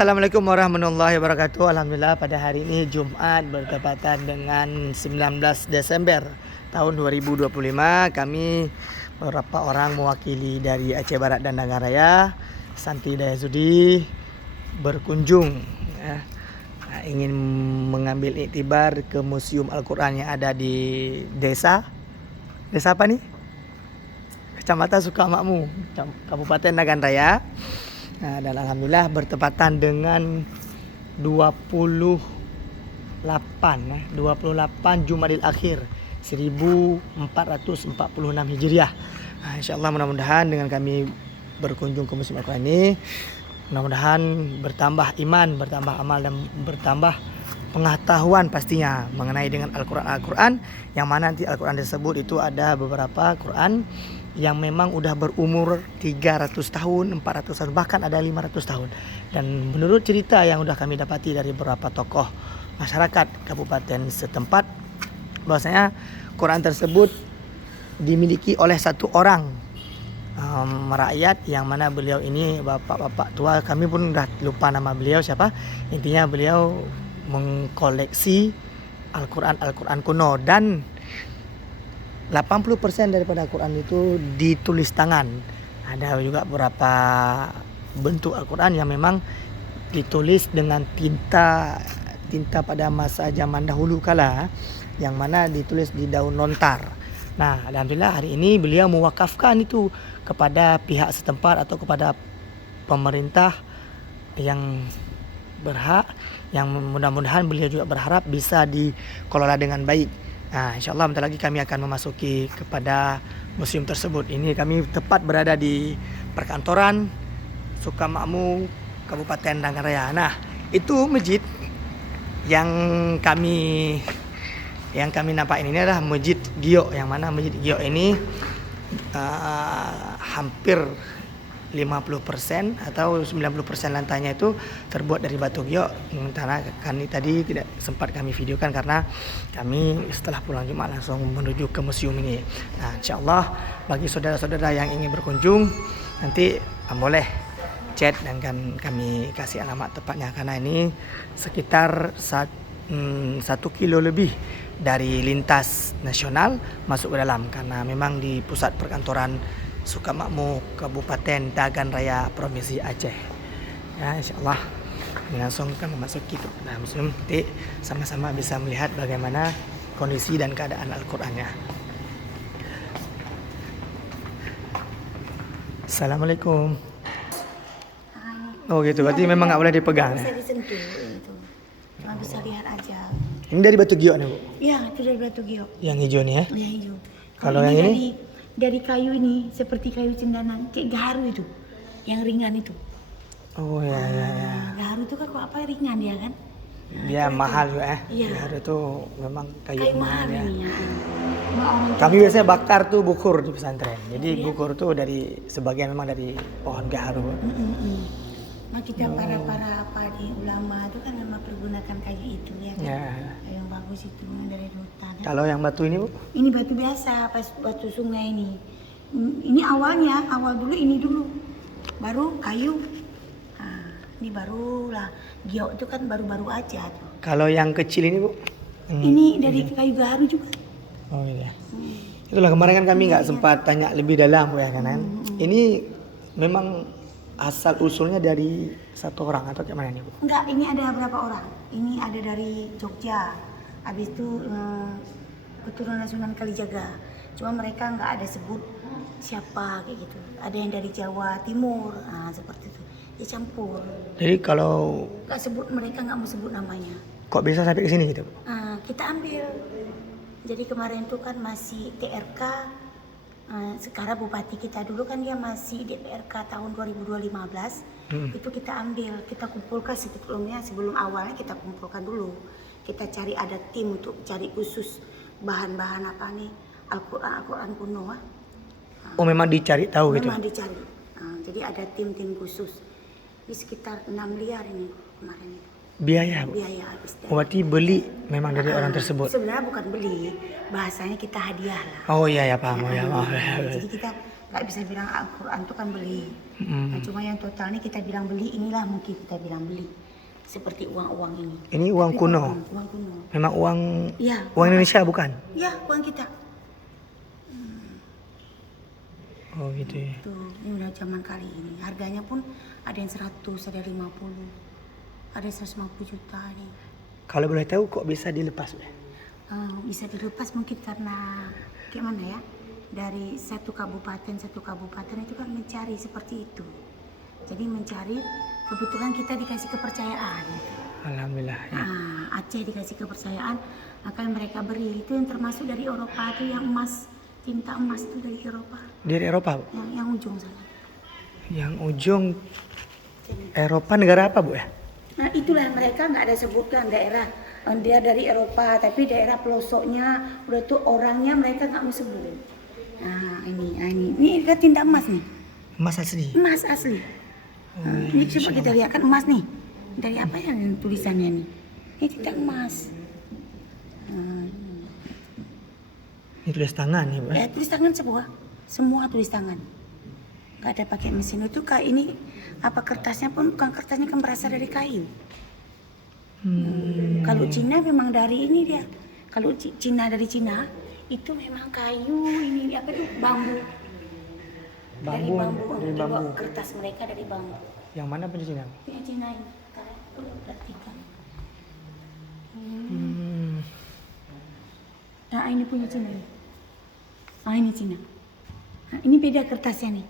Assalamualaikum warahmatullahi wabarakatuh. Alhamdulillah pada hari ini Jumat bertepatan dengan 19 Desember tahun 2025, kami beberapa orang mewakili dari Aceh Barat dan Dangan Raya, Santri Daya Sudi berkunjung ingin mengambil iktibar ke Museum Al-Quran yang ada di desa apa nih? Kecamatan Sukamakmur, Kabupaten Dangan Raya. Dan alhamdulillah bertepatan dengan 28 Jumadil Akhir 1446 Hijriah. Insyaallah mudah-mudahan dengan kami berkunjung ke Museum Al-Quran ini, mudah-mudahan bertambah iman, bertambah amal, dan bertambah pengetahuan pastinya mengenai dengan Al-Quran, yang mana nanti Al-Quran tersebut itu ada beberapa Quran yang memang udah berumur 300 tahun, 400 tahun, bahkan ada 500 tahun. Dan menurut cerita yang udah kami dapati dari beberapa tokoh masyarakat kabupaten setempat, bahwasanya Quran tersebut dimiliki oleh satu orang rakyat, yang mana beliau ini bapak-bapak tua, kami pun udah lupa nama beliau siapa. Intinya beliau mengkoleksi Al-Quran kuno, dan 80% daripada Al-Quran itu ditulis tangan. Ada juga beberapa bentuk Al-Quran yang memang ditulis dengan tinta pada masa zaman dahulu kala, yang mana ditulis di daun lontar. Nah, alhamdulillah hari ini beliau mewakafkan itu kepada pihak setempat atau kepada pemerintah yang berhak, yang mudah-mudahan beliau juga berharap bisa dikelola dengan baik. InsyaAllah bentar lagi kami akan memasuki kepada museum tersebut. Ini kami tepat berada di perkantoran Sukamakmur, Kabupaten Dangan Raya. Nah, itu masjid yang kami nampak ini adalah Masjid Giok, yang mana Masjid Giok ini hampir 50% atau 90% lantainya itu terbuat dari batu giok. Sementara kami tadi tidak sempat kami videokan karena kami setelah pulang Jumat langsung menuju ke museum ini. Nah, insyaallah bagi saudara-saudara yang ingin berkunjung nanti boleh chat dan kami kasih alamat tepatnya, karena ini sekitar 1 kilo lebih dari lintas nasional masuk ke dalam, karena memang di pusat perkantoran Sukamakmur, Kabupaten Dangan Raya, Provinsi Aceh. Ya, insyaallah langsung akan memasuki museum, nanti sama-sama bisa melihat bagaimana kondisi dan keadaan Al-Qur'annya. Assalamualaikum. Oh gitu, berarti memang nggak boleh dipegang. Bisa disentuh itu, cuma bisa lihat aja. Ini dari batu giok nih, Bu? Iya, itu dari batu giok. Yang hijau nih ya? Yang hijau. Kalau yang ini? Dari kayu ini, seperti kayu cendanan, kayak gaharu itu, yang ringan itu. Oh ya. Gaharu itu kan apa, ringan dia kan? Dia mahal juga ya. Iya. Gaharu itu memang kayu mahal ya. Ini ya. Kami biasanya bakar tuh bukur di pesantren. Jadi bukur tuh dari sebagian memang dari pohon gaharu. Nah, kita para apa di ulama itu kan memang pergunakan kayu itu ya kan? Ya. Kayu yang bagus itu dari hutan. Kalau yang batu ini, Bu? Ini batu biasa, pas batu sungai ini. Ini awal dulu ini dulu, baru kayu. Nah, ini barulah giok itu kan baru-baru aja tuh. Kalau yang kecil ini, Bu? Ini dari kayu gaharu juga. Oh iya. Itulah kemarin kan kami nggak sempat tanya lebih dalam, Bu, ya kan? Ini memang asal usulnya dari satu orang atau kayak mana nih, Bu? Enggak, ini ada berapa orang? Ini ada dari Jogja. Habis itu keturunan Sunan Kalijaga. Cuma mereka nggak ada sebut siapa kayak gitu. Ada yang dari Jawa Timur, seperti itu. Dia campur. Jadi kalau Mereka nggak mau sebut namanya. kok bisa sampai ke sini gitu, Bu? Kita ambil. Jadi kemarin itu kan masih TRK. Sekarang bupati kita dulu kan dia masih DPRK tahun 2015. Itu kita ambil, kita kumpulkan sebelum awalnya kita kumpulkan dulu. Kita cari, ada tim untuk cari khusus bahan-bahan apa nih, Al-Quran kuno. Oh, memang dicari tahu gitu? Memang dicari. Jadi ada tim khusus. Ini sekitar 6 miliar ini kemarin itu. Biaya, Bu? Biaya habis. Berarti beli memang dari orang tersebut? Sebenarnya bukan beli, bahasanya kita hadiah lah. Oh iya ya, paham. Ya, Jadi kita nggak bisa bilang Al-Quran itu kan beli. Nah, cuma yang total nih kita bilang beli, inilah mungkin kita bilang beli. Seperti uang-uang ini. Ini uang kuno. Uang kuno. Memang uang Ya, uang Indonesia bukan? Ya, uang kita. Oh gitu ya. Tuh, ini udah zaman kali ini. Harganya pun ada yang 100, ada 50, ada 150 juta nih. Kalau boleh tahu kok bisa dilepas? Bisa dilepas mungkin karena gimana ya? Dari satu kabupaten itu kan mencari seperti itu. Jadi mencari, kebetulan kita dikasih kepercayaan. Alhamdulillah ya. Aceh dikasih kepercayaan, maka mereka beri. Itu yang termasuk dari Eropa itu yang emas, tinta emas itu dari Eropa. Dari Eropa, Bu? Yang ujung sana. Yang ujung Eropa negara apa, Bu ya? Nah itulah mereka nggak ada sebutkan daerah. Dia dari Eropa, tapi daerah pelosoknya udah tuh orangnya mereka nggak mau sebut. Nah ini kan tinta emas nih. Emas asli. Emas asli. Ini coba kita lihat kan emas nih. Dari apa ya tulisannya nih? Ini tinta emas. Ini tulis tangan ya, Bu? Tulis tangan semua tulis tangan. Gak ada pakai mesin. Itu kayak ini apa kertasnya pun bukan kertasnya kan berasal dari kayu. Kalau Cina memang dari ini dia. Kalau Cina dari Cina itu memang kayu ini apa itu bambu. Dari bambu. Kertas mereka dari bambu. Yang mana punya Cina? Punya Cina ini. Tuh perhatikan. Nah ini punya Cina ini. Ini Cina. Nah, ini beda kertasnya nih.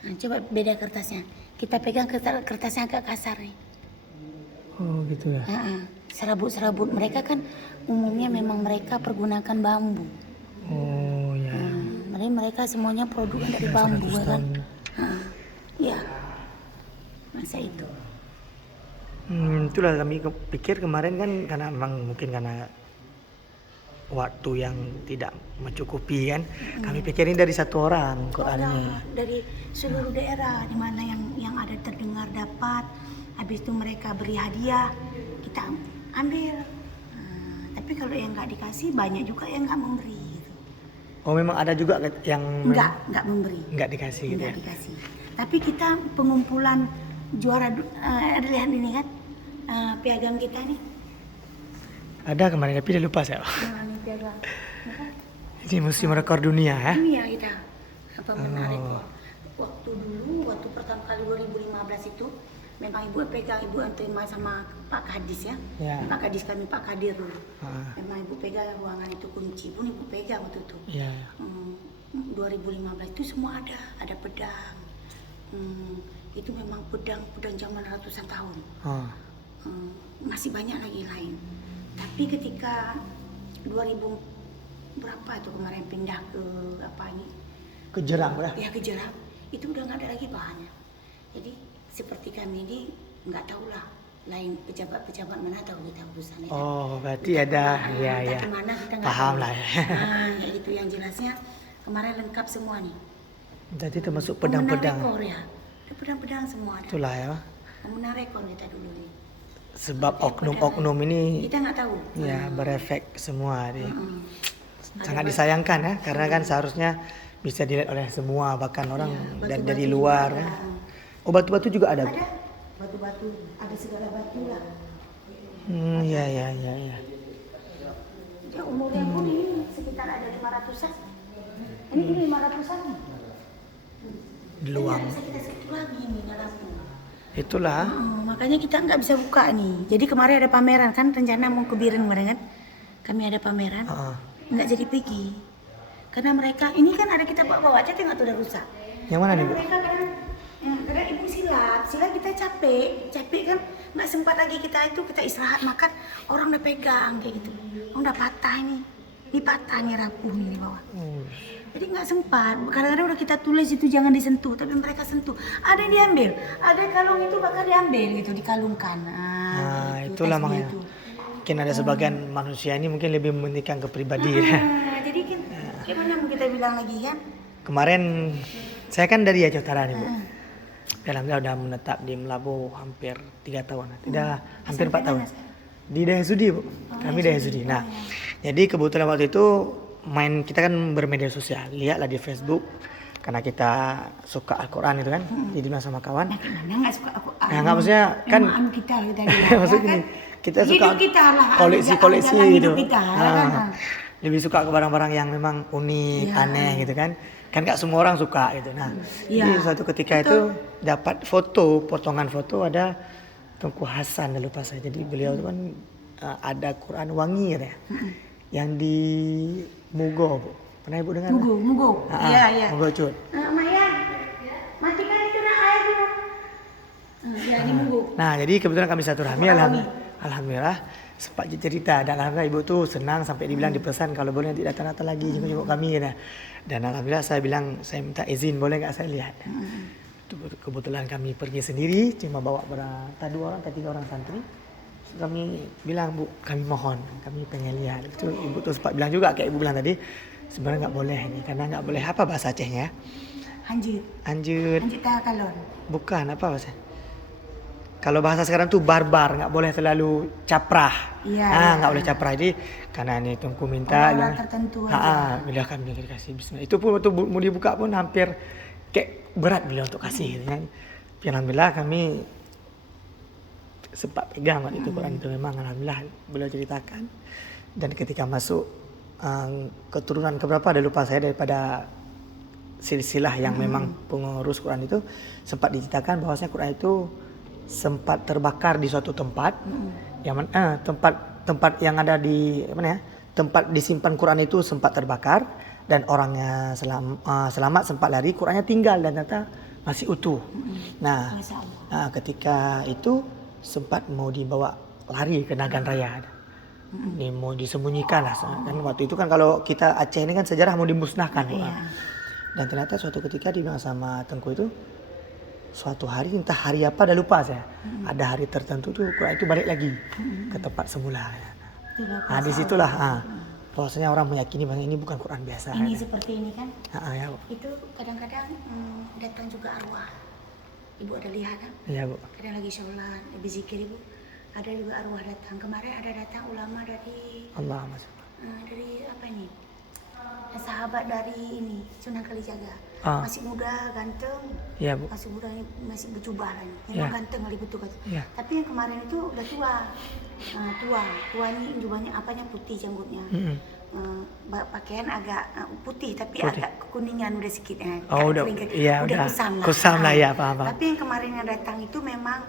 Nah, coba beda kertasnya. Kita pegang kertasnya agak kasar nih. Oh gitu ya. Serabut-serabut mereka kan umumnya memang mereka pergunakan bambu. Oh ya. Mereka semuanya produk dari bambu kan. Ya. Masa itu. Itulah kami pikir kemarin kan karena memang mungkin karena waktu yang tidak mencukupi kan. Kami pikir ini dari satu orang Qurannya. Dari seluruh daerah di mana yang ada terdengar dapat. Habis itu mereka beri hadiah, kita ambil. Tapi kalau yang nggak dikasih banyak juga yang nggak memberi. Gitu. Oh memang ada juga yang nggak memberi. Nggak dikasih gitu Nggak ya? dikasih. Tapi kita pengumpulan juara ada lihat ini kan piagam kita nih. Ada kemarin tapi udah lupa saya. Ini piagam. Ini museum rekor dunia ya? Ini ya kita apa menarik waktu pertama kali 2015 itu. Memang ibu pegang, ibu terima sama Pak Kadis ya. Pak Kadis kami, Pak Kadir dulu. Memang ibu pegang ruangan itu kunci pun ibu pegang waktu itu. 2015 itu semua ada pedang. Itu memang pedang zaman ratusan tahun. Masih banyak lagi lain. Tapi ketika 2000 berapa itu kemarin pindah ke apa ini? Ke Jeram ya? Ya ke Jeram. Itu udah nggak ada lagi bahannya. Jadi seperti kami ini nggak tahu lah lain pejabat mana tahu kita urusannya. Oh berarti ada ya. Kemana kita nggak paham tahu. lah ya. Kayak gitu yang jelasnya kemarin lengkap semua nih. Jadi termasuk pedang-pedang. Rekor ya. Pedang-pedang semua ada. Itulah ya. Pemenang rekor kita dulu nih. Sebab oknum-oknum ini kita nggak tahu. Ya berefek semua dia. Sangat disayangkan ya karena kan seharusnya bisa dilihat oleh semua bahkan orang dari luar ya. Oh batu-batu juga ada? Ada batu-batu, ada segala batu lah. Ya. Ya umurnya pun ini sekitar ada 500-an. Ini 500-an nih. Di luang. Bisa kita segitu lagi nih dalamnya. Itulah. Makanya kita nggak bisa buka nih. Jadi kemarin ada pameran kan rencana mau ke Biren kemarin kan. Kami ada pameran. Nggak jadi pergi. Karena mereka ini kan ada kita bawa aja nggak tuh udah rusak. Yang mana nih Bu? Mereka kadang ibu silat kita capek kan nggak sempat lagi kita istirahat makan orang udah pegang kayak gitu, udah patah ini patah nih rapuh nih di bawah. Jadi nggak sempat, kadang-kadang udah kita tulis itu jangan disentuh tapi mereka sentuh, ada yang diambil, ada kalung itu bakal diambil gitu dikalungkan. Itulah makanya mungkin ada sebagian manusia ini mungkin lebih mementingkan kepribadian. Jadi kan gimana mau kita bilang lagi kan? Kemarin saya kan dari Aceh Utara nih Bu. Alhamdulillah udah menetap di Melabu hampir 3 tahun. Hampir 4 tahun. Di Daya Sudi Bu. Kami Daya Sudi. Nah, jadi kebetulan waktu itu kita kan bermedia sosial. Lihatlah di Facebook karena kita suka Al-Quran itu kan, jadi bilang sama kawan. Nah, gimana nggak suka aku? Nah, nggak maksudnya kan kita maksud gini, kita suka hidup kita lah, koleksi jalan gitu. hidup kita, Lebih suka ke barang-barang yang memang unik, aneh gitu kan. Kan nggak semua orang suka gitu. Nah, jadi suatu ketika itu dapat foto, potongan foto ada Tunku Hasan, lupa saya. Jadi beliau itu kan ada Quran wangi ya, yang di Mugo, Bu. Pernah Ibu dengar? Mugo. Iya. Mugo Cut. Maya, matikan itu nak air dulu. Ya, ini Mugo. Nah, jadi kebetulan kami satu rahmi, alhamdulillah sempat cerita, dan alhamdulillah Ibu tuh senang sampai dibilang dipesan kalau boleh nanti datang-datang lagi jemput kami gitu. Dan alhamdulillah saya bilang saya minta izin boleh nggak saya lihat. Kebetulan kami pergi sendiri, cuma bawa berapa 2 orang atau 3 orang santri. Kami bilang, Bu, kami mohon, kami pengen lihat. Itu Ibu tuh sempat bilang juga kayak Ibu bilang tadi, sebenarnya nggak boleh ini karena nggak boleh apa bahasa Acehnya? Anjut. Anjut takalon. Bukan, apa bahasa? Kalau bahasa sekarang tuh barbar, nggak boleh terlalu caprah. Nggak boleh caprah. Jadi karena ini Tunku minta, orang tertentu aja. bila kami dikasih Bismillah. Itu pun waktu mau dibuka pun hampir kayak berat beliau untuk kasih. Gitu kan. Alhamdulillah kami sempat pegang waktu itu Quran itu, memang alhamdulillah beliau ceritakan. Dan ketika masuk keturunan keberapa ada lupa saya daripada silsilah yang memang pengurus Quran itu sempat diceritakan bahwasanya Quran itu sempat terbakar di suatu tempat yang tempat yang ada di mana ya, tempat disimpan Quran itu sempat terbakar dan orangnya selamat sempat lari, Qurannya tinggal dan ternyata masih utuh. Nah, ketika itu sempat mau dibawa lari ke Nagan Raya. Ini mau disembunyikan lah. Kan waktu itu kan kalau kita Aceh ini kan sejarah mau dimusnahkan. Dan ternyata suatu ketika dibilang sama Tengku itu, suatu hari entah hari apa dah lupa saya. Ada hari tertentu tuh Quran itu balik lagi ke tempat semula. Nah, disitulah bahwasanya orang meyakini bahwa ini bukan Quran biasa. Ini seperti ini kan? Ya, itu kadang-kadang datang juga arwah. Ibu ada lihat kan? Iya, Bu. Kadang lagi sholat, habis zikir Ibu, ada juga arwah datang. Kemarin ada datang ulama dari dari apa ini? Sahabat dari ini Sunan Kalijaga. Masih muda, ganteng. Iya, Bu. Masih muda, masih berjubah kan. Memang ganteng kali betul kan. Tapi yang kemarin itu udah tua. Tua ini jubahnya apanya putih janggutnya. Pakaian agak putih tapi agak kekuningan udah sedikit udah kusam lah ya, paham. Tapi yang kemarin yang datang itu memang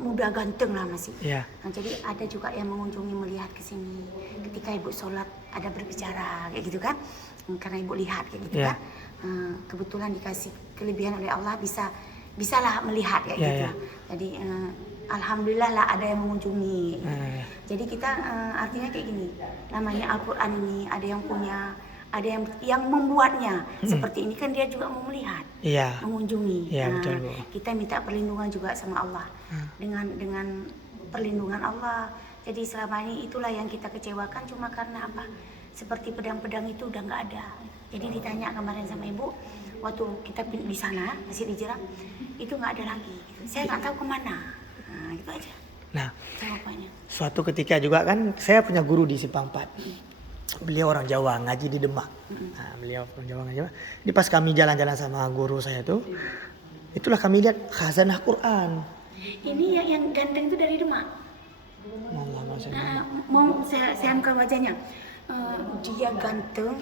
muda ganteng lah masih. Nah, jadi ada juga yang mengunjungi melihat ke sini ketika Ibu sholat ada berbicara kayak gitu kan, karena Ibu lihat kayak gitu kan. Kebetulan dikasih kelebihan oleh Allah bisalah melihat kayak gitu. Jadi alhamdulillah lah ada yang mengunjungi. Jadi kita artinya kayak gini, namanya Al-Quran ini ada yang punya, ada yang membuatnya. Seperti ini kan dia juga mau melihat, mengunjungi. Betul, Bu. Kita minta perlindungan juga sama Allah. Dengan perlindungan Allah. Jadi selama ini itulah yang kita kecewakan, cuma karena apa? Seperti pedang-pedang itu udah nggak ada. Jadi ditanya kemarin sama Ibu, waktu kita di sana masih di Jerak, itu nggak ada lagi. Saya nggak tahu kemana. Nah, gitu aja. Nah, jawabannya. Suatu ketika juga kan saya punya guru di Simpang 4. Beliau orang Jawa, ngaji di Demak. Nah, beliau orang Jawa ngaji. Jadi pas kami jalan-jalan sama guru saya tuh, itulah kami lihat khazanah Quran. Ini yang ganteng itu dari Demak. Mau saya angkat wajahnya. Dia ganteng,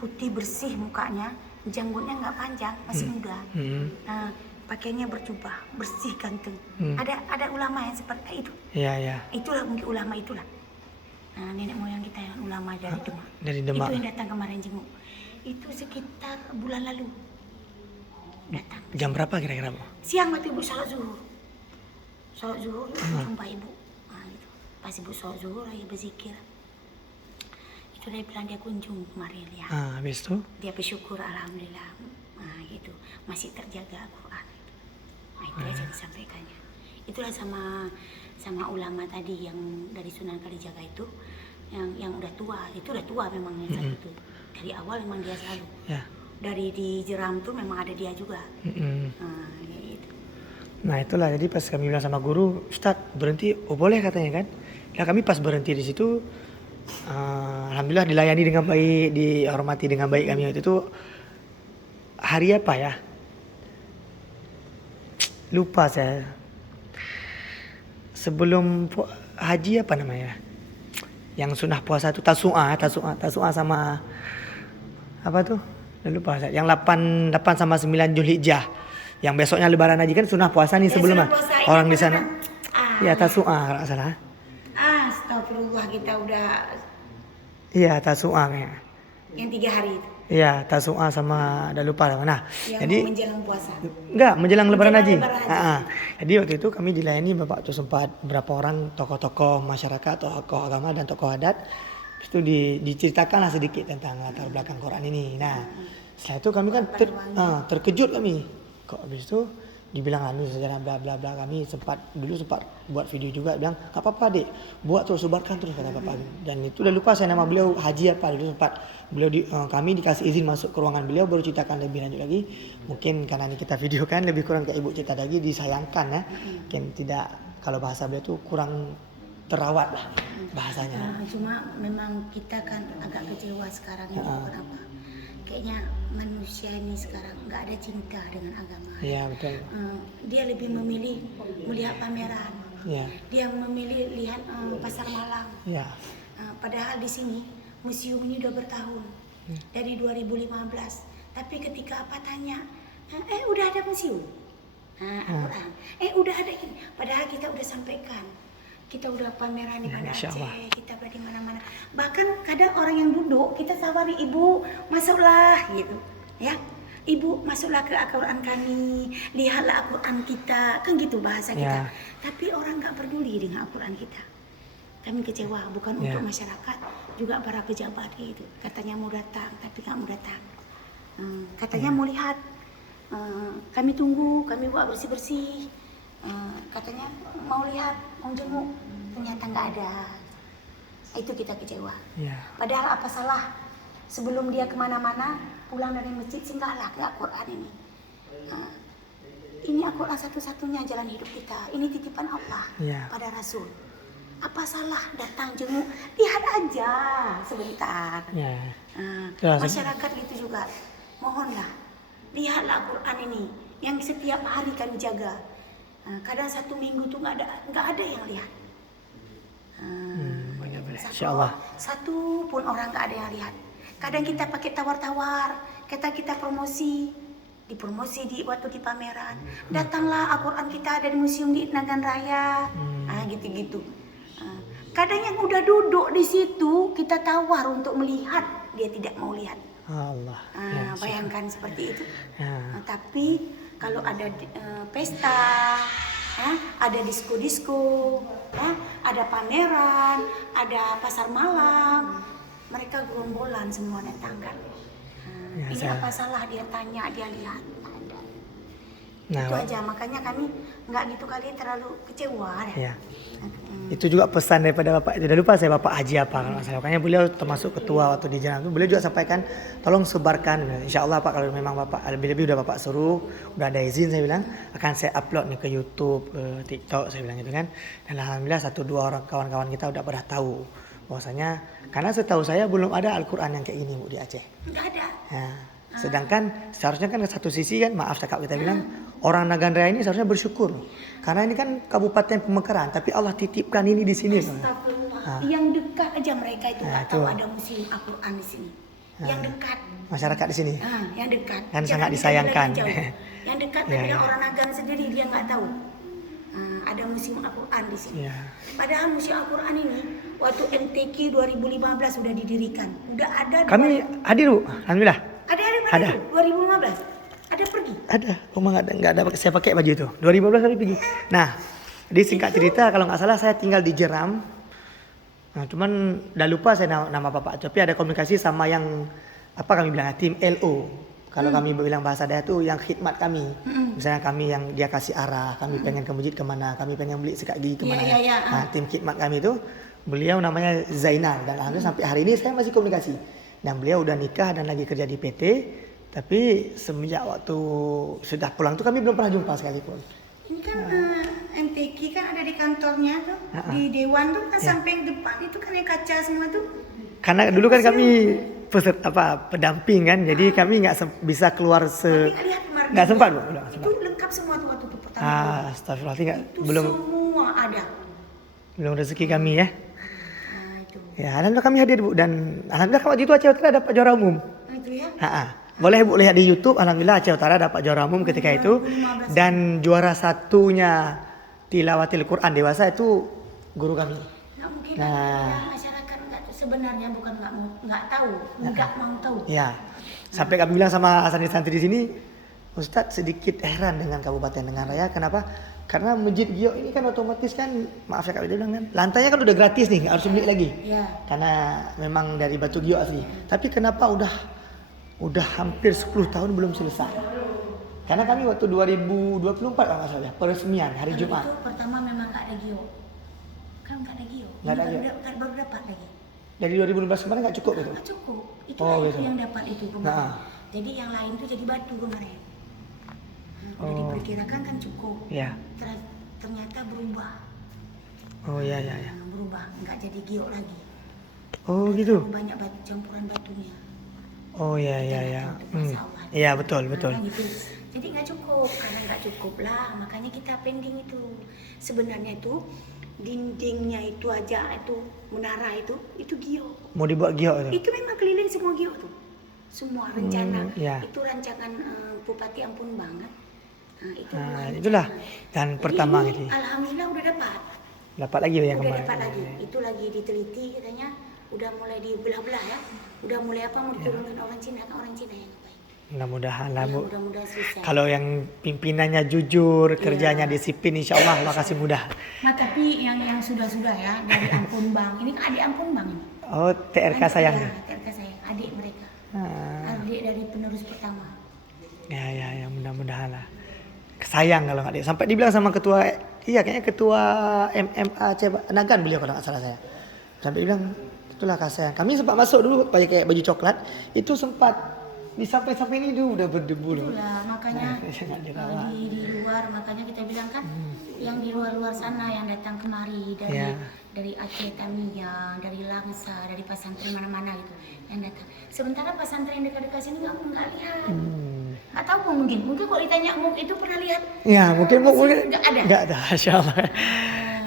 putih bersih mukanya, janggutnya nggak panjang, masih muda. Pakainya berjubah, bersih, ganteng. Ada ulama yang seperti itu. Itulah mungkin ulama itulah. Nah, nenek moyang kita yang ulama dari Demak. Itu yang datang kemarin jenguk. Itu sekitar bulan lalu. Datang. Jam berapa kira-kira, Bu? Siang waktu Ibu sholat zuhur. Sholat zuhur, jumpa Ibu. Nah, gitu. Pas Ibu sholat zuhur, lagi berzikir. Itu dia bilang dia kunjung kemarin ya. Habis itu? Dia bersyukur alhamdulillah. Nah, gitu. Masih terjaga Al-Quran. Nah, itu aja disampaikannya. Itulah sama ulama tadi yang dari Sunan Kalijaga itu, yang udah tua. Itu udah tua memang yang satu itu. Dari awal memang dia selalu. Dari di Jeram tuh memang ada dia juga. Nah, gitu. Nah, itulah jadi pas kami bilang sama guru, Ustadz berhenti, boleh katanya kan. Nah, kami pas berhenti di situ, alhamdulillah dilayani dengan baik, dihormati dengan baik kami waktu itu. hari apa ya? Lupa saya. Sebelum haji apa namanya? Yang sunnah puasa itu Tasu'a sama apa tuh? Lupa saya. Yang 8 sama 9 Zulhijjah. Yang besoknya lebaran haji kan sunnah puasa nih sebelumnya. Orang di sana. Ya Tasu'a kalau nggak salah. Astagfirullah, kita udah Iya Tasu'a kayaknya. yang 3 hari itu. Iya Tasu'a sama udah lupa lah. Nah, Yang jadi menjelang puasa. enggak menjelang lebaran haji. Lebaran haji. Jadi waktu itu kami dilayani Bapak tuh sempat beberapa orang tokoh-tokoh masyarakat, tokoh agama dan tokoh adat. Habis itu diceritakanlah sedikit tentang latar belakang Quran ini. Nah, setelah itu kami kan terkejut kami. Kok habis itu dibilang anu sejarah bla bla bla, kami sempat buat video juga bilang enggak apa-apa Dek, buat terus sebarkan terus kata Bapak. Dan itu udah lupa saya nama beliau Haji apa dulu sempat beliau kami dikasih izin masuk ke ruangan beliau baru ceritakan lebih lanjut lagi. Mungkin karena ini kita videokan lebih kurang ke ibu cerita lagi disayangkan ya. Mungkin tidak, kalau bahasa beliau tuh kurang terawat lah bahasanya. Cuma memang kita kan agak kecewa sekarang ini. Kenapa? Kayaknya manusia ini sekarang nggak ada cinta dengan agama. Iya betul. Dia lebih memilih melihat pameran. Iya. Dia memilih lihat pasar malam. Iya. Padahal di sini museum ini udah bertahun dari 2015. Tapi ketika apa tanya, udah ada museum, Al-Quran, udah ada ini. Padahal kita udah sampaikan. Kita udah pameran di Banda Aceh, kita udah di mana-mana. Bahkan kadang orang yang duduk kita sawari, ibu masuklah gitu, ya. Ibu masuklah ke Al-Quran kami, lihatlah Al-Quran kita, kan gitu bahasa kita. Tapi orang nggak peduli dengan Al-Quran kita. Kami kecewa, bukan untuk masyarakat, juga para pejabat gitu. Katanya mau datang, tapi nggak mau datang. Katanya mau lihat, kami tunggu, kami buat bersih-bersih. Katanya mau lihat, mau jenguk, ternyata nggak ada. Itu kita kecewa. Padahal apa salah sebelum dia kemana-mana pulang dari masjid singgahlah ke Al-Quran ini. Ini Al-Quran satu-satunya jalan hidup kita. Ini titipan Allah pada Rasul. Apa salah datang jenguk, lihat aja sebentar. Masyarakat gitu juga, mohonlah lihatlah Al-Quran ini yang setiap hari kami jaga. Kadang 1 minggu tuh nggak ada yang lihat. Satu pun orang nggak ada yang lihat. Kadang kita pakai tawar-tawar, kita promosi, dipromosi waktu di pameran. Datanglah Al-Quran kita ada di museum di Nagan Raya, gitu-gitu. Kadang yang udah duduk di situ kita tawar untuk melihat, dia tidak mau lihat. Allah. Bayangkan seperti itu. Tapi kalau ada pesta, ada disko-disko, ada pameran, ada pasar malam, mereka gerombolan semua datangkan. Ini apa salah dia tanya, dia lihat. Itu aja, makanya kami nggak gitu kali terlalu kecewa. Itu juga pesan daripada Bapak, tidak lupa saya Bapak Haji apa kalau saya. Makanya beliau termasuk ketua waktu di Jenam itu, beliau juga sampaikan tolong sebarkan. Insya Allah Pak, kalau memang Bapak lebih-lebih udah Bapak suruh, udah ada izin saya bilang, akan saya upload nih ke YouTube, ke TikTok saya bilang gitu kan. Dan alhamdulillah 1-2 orang kawan-kawan kita udah pada tahu bahwasanya, karena setahu saya belum ada Al-Quran yang kayak ini Bu di Aceh. Nggak ada. Sedangkan seharusnya kan satu sisi kan, maaf cakap kita bilang, orang Nagan Raya ini seharusnya bersyukur karena ini kan Kabupaten Pemekaran, tapi Allah titipkan ini di sini. Astagfirullah. Yang dekat aja mereka itu nggak tahu ada museum Al-Quran di sini. Yang dekat. Masyarakat di sini. Yang dekat. Kan sangat disayangkan. Yang dekat tapi orang Nagan sendiri dia nggak tahu. Ada museum Al-Quran di sini. Padahal museum Al-Quran ini waktu MTQ 2015 sudah didirikan. Udah ada. Kami hadir Bu, alhamdulillah. Ada 2015. Ada pergi? Ada, cuma nggak ada saya pakai baju itu. 2015 kami pergi. Nah, jadi singkat cerita kalau nggak salah saya tinggal di Jeram. Nah, cuman udah lupa saya nama Bapak. Tapi ada komunikasi sama yang apa kami bilang tim LO. Kalau kami bilang bahasa Dayak tuh yang khidmat kami. Misalnya kami yang dia kasih arah, kami pengen ke masjid kemana, kami pengen beli sikat gigi kemana. Nah, tim khidmat kami itu beliau namanya Zainal dan alhamdulillah sampai hari ini saya masih komunikasi. Dan beliau udah nikah dan lagi kerja di PT. Tapi semenjak waktu sudah pulang tuh kami belum pernah jumpa sekalipun. Ini kan MTQ kan ada di kantornya tuh, di Dewan tuh kan samping depan itu kan yang kaca semua tuh. Karena dulu kan kami pendamping kan. Jadi kami nggak bisa keluar Tapi nggak lihat kemarin. nggak sempat Bu. Nggak Itu sempat. lengkap semua tuh waktu itu pertama. Astagfirullahaladzim, nggak Itu belum semua ada. rezeki kami ya. Nah itu. Ya, alhamdulillah kami hadir Bu, dan alhamdulillah waktu itu Aceh Utara dapat juara umum. Nah itu ya. Boleh Bu lihat di YouTube, alhamdulillah Aceh Utara dapat juara umum ketika itu, 2015. dan juara satunya tilawatil Quran dewasa itu guru kami. Nggak mungkin Nah. ada masyarakat sebenarnya bukan nggak tahu, nggak mau tahu. Ya, sampai kami bilang sama santri-santri di sini, Ustadz sedikit heran dengan Kabupaten Dengan Raya, kenapa? Karena masjid Giok ini kan otomatis kan, maaf ya Kak Wida bilang kan, lantainya kan udah gratis nih, nggak harus beli lagi. Ya. Karena memang dari batu Giok asli. Tapi kenapa udah hampir 10 tahun belum selesai? Karena kami waktu 2024 kalau nggak salah, peresmian hari Kalau Jumat. itu pertama memang nggak ada Gio, kan nggak ada Gio. Nggak ada Ini Gio. baru dapat lagi. Dari 2015 kemarin nggak cukup gitu. Nggak cukup. Itu Oh, itu gitu. yang dapat itu kemarin. Nah. Jadi yang lain tuh jadi batu kemarin. Udah Oh. diperkirakan kan cukup. Ya. Ternyata berubah. Oh ya. Berubah, nggak jadi Gio lagi. Oh gitu. Terlalu banyak campuran batunya. Oh ya. Untuk masalah. Iya betul. Nah, gitu. Jadi nggak cukup, karena nggak cukup lah, makanya kita pending itu. Sebenarnya itu dindingnya itu aja, itu menara itu Gio. Mau dibuat Giok itu. Itu memang keliling semua Gio tuh. Semua rencana. ya. Itu rancangan Bupati Ampun banget. Nah, itu Nah, rencana. itulah dan Jadi pertama ini, gitu. Alhamdulillah udah dapat. Dapat lagi yang Udah kemarin. dapat lagi. Itu lagi diteliti katanya, udah mulai dibelah-belah ya. Udah mulai mau diturunkan orang Cina, kan orang Cina yang ngapain. Mudah-mudahan lah Ya, Bu. mudah-mudahan susah. Kalau yang pimpinannya jujur, kerjanya disiplin, insya Allah kasih mudah. Nah, tapi yang sudah-sudah ya dari Ampun Bang. Ini kan adik Ampun Bang ini. Oh, TRK sayang. Ya, TRK sayang, adik mereka. Adik dari penerus pertama. Ya, mudah-mudahan lah. Sayang kalau nggak dia. Sampai dibilang sama ketua, kayaknya ketua MMA Nagan beliau kalau nggak salah saya. Sampai bilang, itulah kasih sayang. Kami sempat masuk dulu pakai kayak baju coklat, itu sempat sampai ini dulu udah berdebu loh. Itulah makanya Nggak dirawat. di luar, makanya kita bilang kan yang di luar sana yang datang kemari dari Aceh Tamiya, dari Langsa, dari pesantren mana-mana gitu yang datang. Sementara pesantren dekat-dekat sini nggak lihat. Nggak tahu pun mungkin kalau ditanya MUK itu pernah lihat? Ya mungkin Nggak ada. Nggak ada, Masya Allah.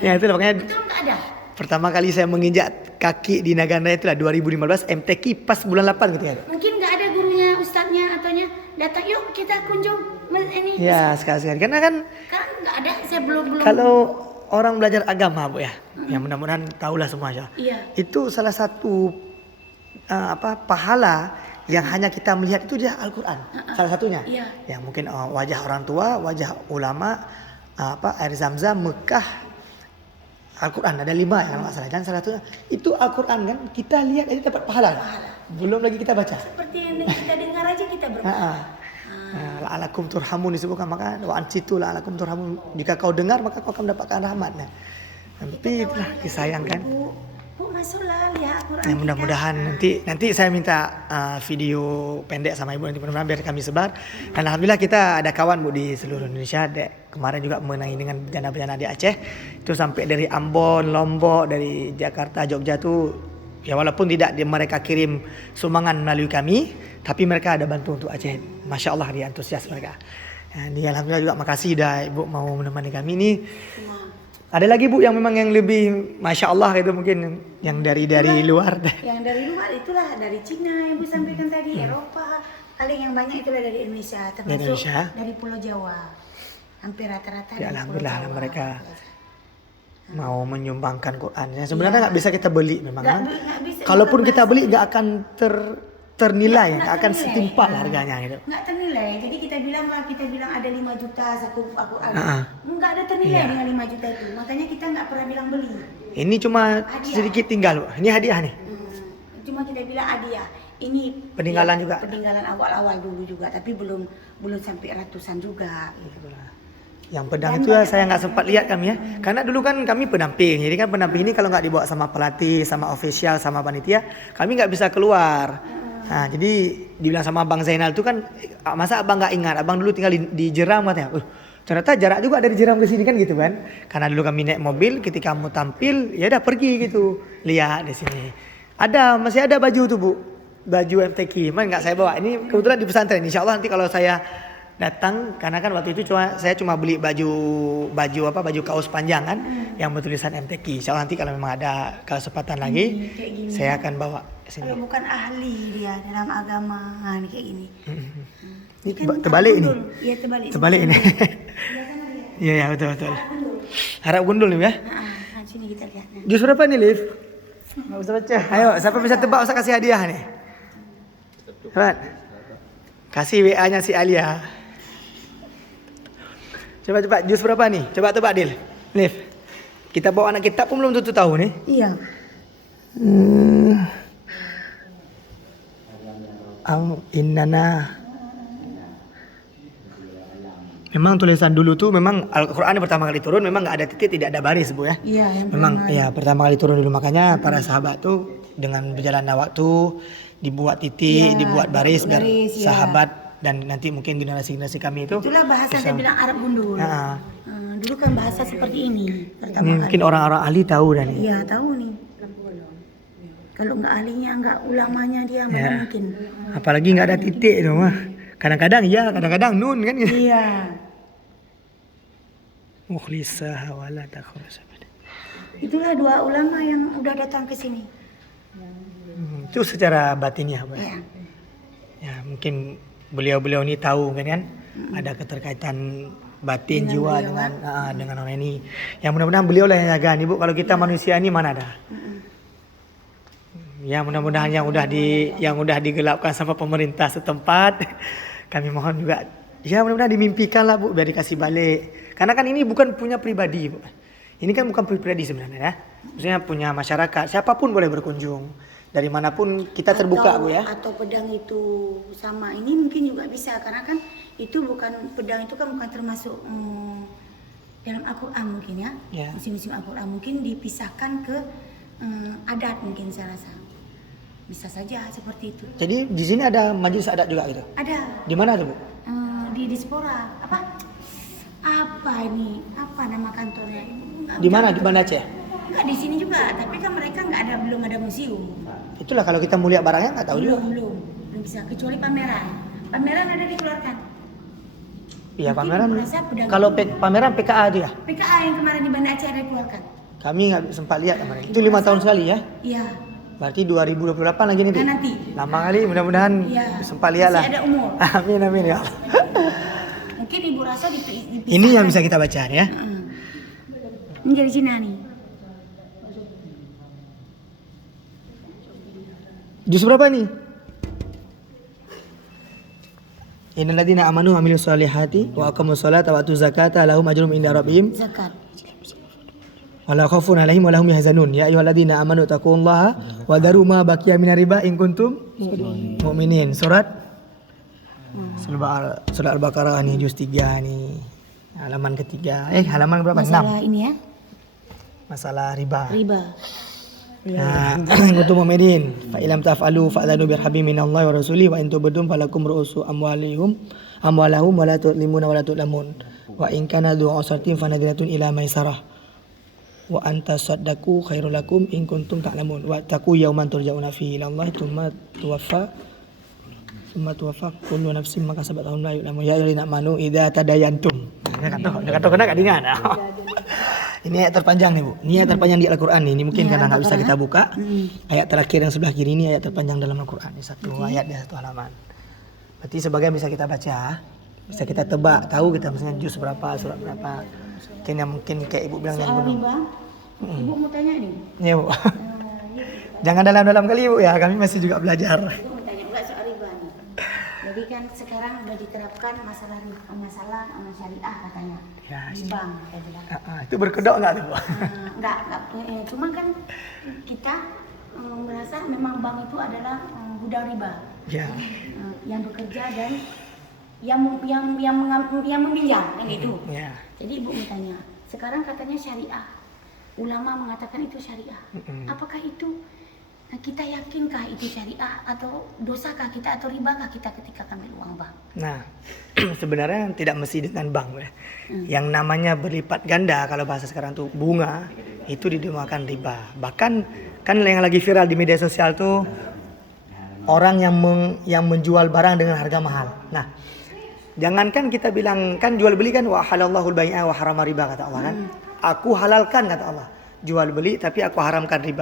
Ya itu makanya Betul nggak ada. pertama kali saya menginjak kaki di Nagana itulah 2015 MTQ pas bulan 8 gitu ya. Mungkin nggak ada gurunya, ustadznya ataunya datang, yuk kita kunjung ini. Ya sekali-sekali karena kan Nggak ada, saya belum. kalau orang belajar agama Bu ya, yang mudah-mudahan tahulah semua ya. Iya. Itu salah satu pahala yang hanya kita melihat itu dia Al-Qur'an. Salah satunya. Iya. Ya mungkin wajah orang tua, wajah ulama, air Zam-Zam, Mekah, Al-Quran ada 5 ya kalau nggak salah, dan salah satunya itu Al-Quran kan kita lihat aja dapat pahala. Belum lagi kita baca. Seperti yang kita dengar aja kita berpahala. La'alakum turhamun disebutkan, maka wa ansitu la'alakum turhamun, jika kau dengar maka kau akan mendapatkan rahmat. Nah, tapi itulah disayangkan. Bu masuklah lihat Al-Quran. Ya, mudah-mudahan nanti saya minta video pendek sama ibu nanti mudah-mudahan biar kami sebar. Dan alhamdulillah kita ada kawan Bu di seluruh Indonesia. Kemarin juga mengenai dengan bencana-bencana di Aceh. Itu sampai dari Ambon, Lombok, dari Jakarta, Jogja tuh ya walaupun tidak mereka kirim sumbangan melalui kami, tapi mereka ada bantu untuk Aceh. Masya Allah dia antusias mereka. Ya, alhamdulillah juga makasih dah Ibu mau menemani kami ini. Ada lagi Bu yang memang yang lebih Masya Allah itu mungkin yang dari luar. Yang dari luar itulah dari Cina yang Bu sampaikan tadi, Eropa. Paling yang banyak itulah dari Indonesia, termasuk dari Pulau Jawa. Hampir rata-rata Ya dari alhamdulillah Pulau Jawa. mereka mau menyumbangkan Quran. Sebenarnya nggak bisa kita beli memang. Nggak bisa, Kalaupun bukan kita bahasa beli nggak akan ternilai, Nggak nggak akan ternilai. setimpal harganya gitu. Nggak ternilai. Jadi kita bilang ada 5 juta satu Al-Quran. Nggak ada ternilai Iya. dengan 5 juta itu. Makanya kita nggak pernah bilang beli. Ini cuma sedikit tinggal, Bu. Ini hadiah nih. Cuma kita bilang hadiah. Ini Peninggalan ya, juga. Peninggalan awal-awal dulu juga, tapi belum sampai ratusan juga. Yang pedang itu ya saya nggak sempat lihat kami ya. Karena dulu kan kami pendamping. Jadi kan pendamping ini kalau nggak dibawa sama pelatih, sama official, sama panitia, kami nggak bisa keluar. Nah, jadi dibilang sama Bang Zainal itu kan, masa abang nggak ingat? Abang dulu tinggal di Jeram katanya. Ternyata jarak juga dari Jeram ke sini kan gitu kan. Karena dulu kami naik mobil, ketika mau tampil, ya udah pergi gitu. Lihat di sini. Masih ada baju tuh Bu. baju MTQ, nggak saya bawa. Ini kebetulan di pesantren. Insya Allah nanti kalau saya datang, karena kan waktu itu saya cuma beli baju kaos panjang kan, yang bertulisan MTQ. Insya Allah nanti kalau memang ada kesempatan lagi, saya akan bawa sini. Kalau bukan ahli dia dalam agama, nah, kayak gini. Ini Kan terbalik ini. Iya terbalik. Terbalik ini. Iya ya betul. Harap gundul nih ya. Nah, sini kita lihat. Nah. Jus berapa nih, Liv? Nggak usah baca. Ayo, siapa bisa tebak usah kasih hadiah nih. Cepat. Kasih WA-nya si Alia. Coba jus berapa nih? Coba tebak, Dil. Liv. Kita bawa anak kita pun belum tentu tahu nih. Iya. Innana. Memang tulisan dulu tuh memang Al-Quran pertama kali turun memang nggak ada titik, tidak ada baris, Bu ya. Iya. Memang ya pertama kali turun dulu, makanya para sahabat tuh dengan berjalannya waktu dibuat titik, dibuat baris biar sahabat dan nanti mungkin generasi kami itu. Itulah bahasa saya bilang Arab gundul. Dulu kan bahasa seperti ini pertama kali. Mungkin orang-orang ahli tahu dan nih. Iya tahu nih. Kalau nggak ahlinya, nggak ulamanya dia mana mungkin. Apalagi nggak ada titik itu mah. Kadang-kadang ya, kadang-kadang nun kan gitu. Iya. Mukhlisah wala takhurus. Itulah dua ulama yang udah datang ke sini. Itu secara batinnya, Bu. Iya. Ya, mungkin beliau-beliau ini tahu kan ada keterkaitan batin jiwa dengan orang ini. Yang mudah-mudahan beliau lah yang jaga nih, Bu. Kalau kita manusia ini mana ada. Ya mudah-mudahan yang udah digelapkan sama pemerintah setempat, kami mohon juga ya mudah-mudahan dimimpikan lah, Bu, biar dikasih balik. Karena kan ini bukan punya pribadi, Bu. Ini kan bukan pribadi sebenarnya ya. Maksudnya punya masyarakat, siapapun boleh berkunjung. Dari manapun kita terbuka, Bu ya. Atau pedang itu sama ini mungkin juga bisa, karena kan itu bukan, pedang itu kan bukan termasuk dalam Al-Quran mungkin ya. Musim-musim Al-Quran mungkin dipisahkan ke adat mungkin saya rasa. Bisa saja seperti itu. Jadi di sini ada majelis adat juga gitu? Ada. Di mana tuh, Bu? Di Dispora. Apa ini? Apa nama kantornya? Di mana? Di Banda Aceh? Enggak, di sini juga. Tapi kan mereka belum ada museum. Itulah kalau kita mau lihat barangnya nggak tahu juga. Belum bisa, kecuali pameran. Pameran ada dikeluarkan. Iya, Mungkin pameran. Kalau Pameran PKA itu ya? PKA yang kemarin di Banda Aceh ada dikeluarkan. Kami nggak sempat lihat kemarin. Itu 5 tahun sekali ya? Iya. Berarti 2028 lagi nih, Bu. Nanti. Lama kali, mudah-mudahan sempat lihat lah. Masih ada umur. Amin ya. Mungkin Ibu rasa dipisahkan. Ini yang bisa kita baca ya. Ini dari Cina nih. Juz berapa nih? Innal ladzina amanu wa amilus solihati wa aqamus sholata wa atuz zakata lahum ajrum inda rabbihim. Zakat. Wala khaufun 'alaihim wa lahum yahzanun. Ya ayyuhalladzina amanu taqullaha wa daru ma baqiya minar riba in kuntum mu'minin. Surat Al-Baqarah nih, juz 3 nih. Halaman ketiga. Halaman berapa? 6. Masalah ini ya. Masalah riba. Nah, untuk mu'minin, fa ilam taf'alu fa'dhanu birhabim minallahi wa rasuli wa in tubdum falakum ru'usu amwalahum wa la tu'limuna wa la tu'lamun wa in kana dhu usratin fanadiratun ila maisarah wa anta saddaqu khairul lakum in kuntum ta'lamun wa taqu yawman turja'una fihi ila Allah thumma tuwaffa kullu nafsin ma kasabat wa hum la yuzlamun ya ayyuhallazina amanu idza tadayantum. Dia kata kena kadingan. Ini ayat terpanjang nih, Bu. Ini ayat terpanjang di Al-Quran nih. Ini mungkin karena nggak bisa kita buka. Ayat terakhir yang sebelah kiri ini ayat terpanjang dalam Al-Quran. Ini satu ayat di satu halaman. Berarti sebagian bisa kita baca, bisa kita tebak, tahu kita misalnya juz berapa, surat berapa. Mungkin kayak Ibu bilang yang gunung. Ibu mau tanya nih. Iya, Bu. Jangan dalam-dalam kali, Bu ya. Kami masih juga belajar. Ibu mau tanya enggak soal riba nih. Jadi kan sekarang udah diterapkan masalah syariah katanya. Ya, di bank kayak bilang. Itu berkedok nggak tuh, Bu? Enggak. Cuma kan kita merasa memang bank itu adalah gudang riba. Ya. Yang bekerja dan yang meminjam kan itu. Ya. Jadi Ibu mau tanya, sekarang katanya syariah. Ulama mengatakan itu syariah. Apakah itu kita yakinkah itu syariah atau dosakah kita atau ribakah kita ketika ambil uang bank? Nah, sebenarnya tidak mesti dengan bank ya. Yang namanya berlipat ganda kalau bahasa sekarang tuh bunga itu dinamakan riba. Bahkan kan yang lagi viral di media sosial tuh orang yang menjual barang dengan harga mahal. Nah, jangankan kita bilang, kan jual beli kan wa halallahul bai'a wa harama riba kata Allah kan. Aku halalkan kata Allah jual beli, tapi aku haramkan riba.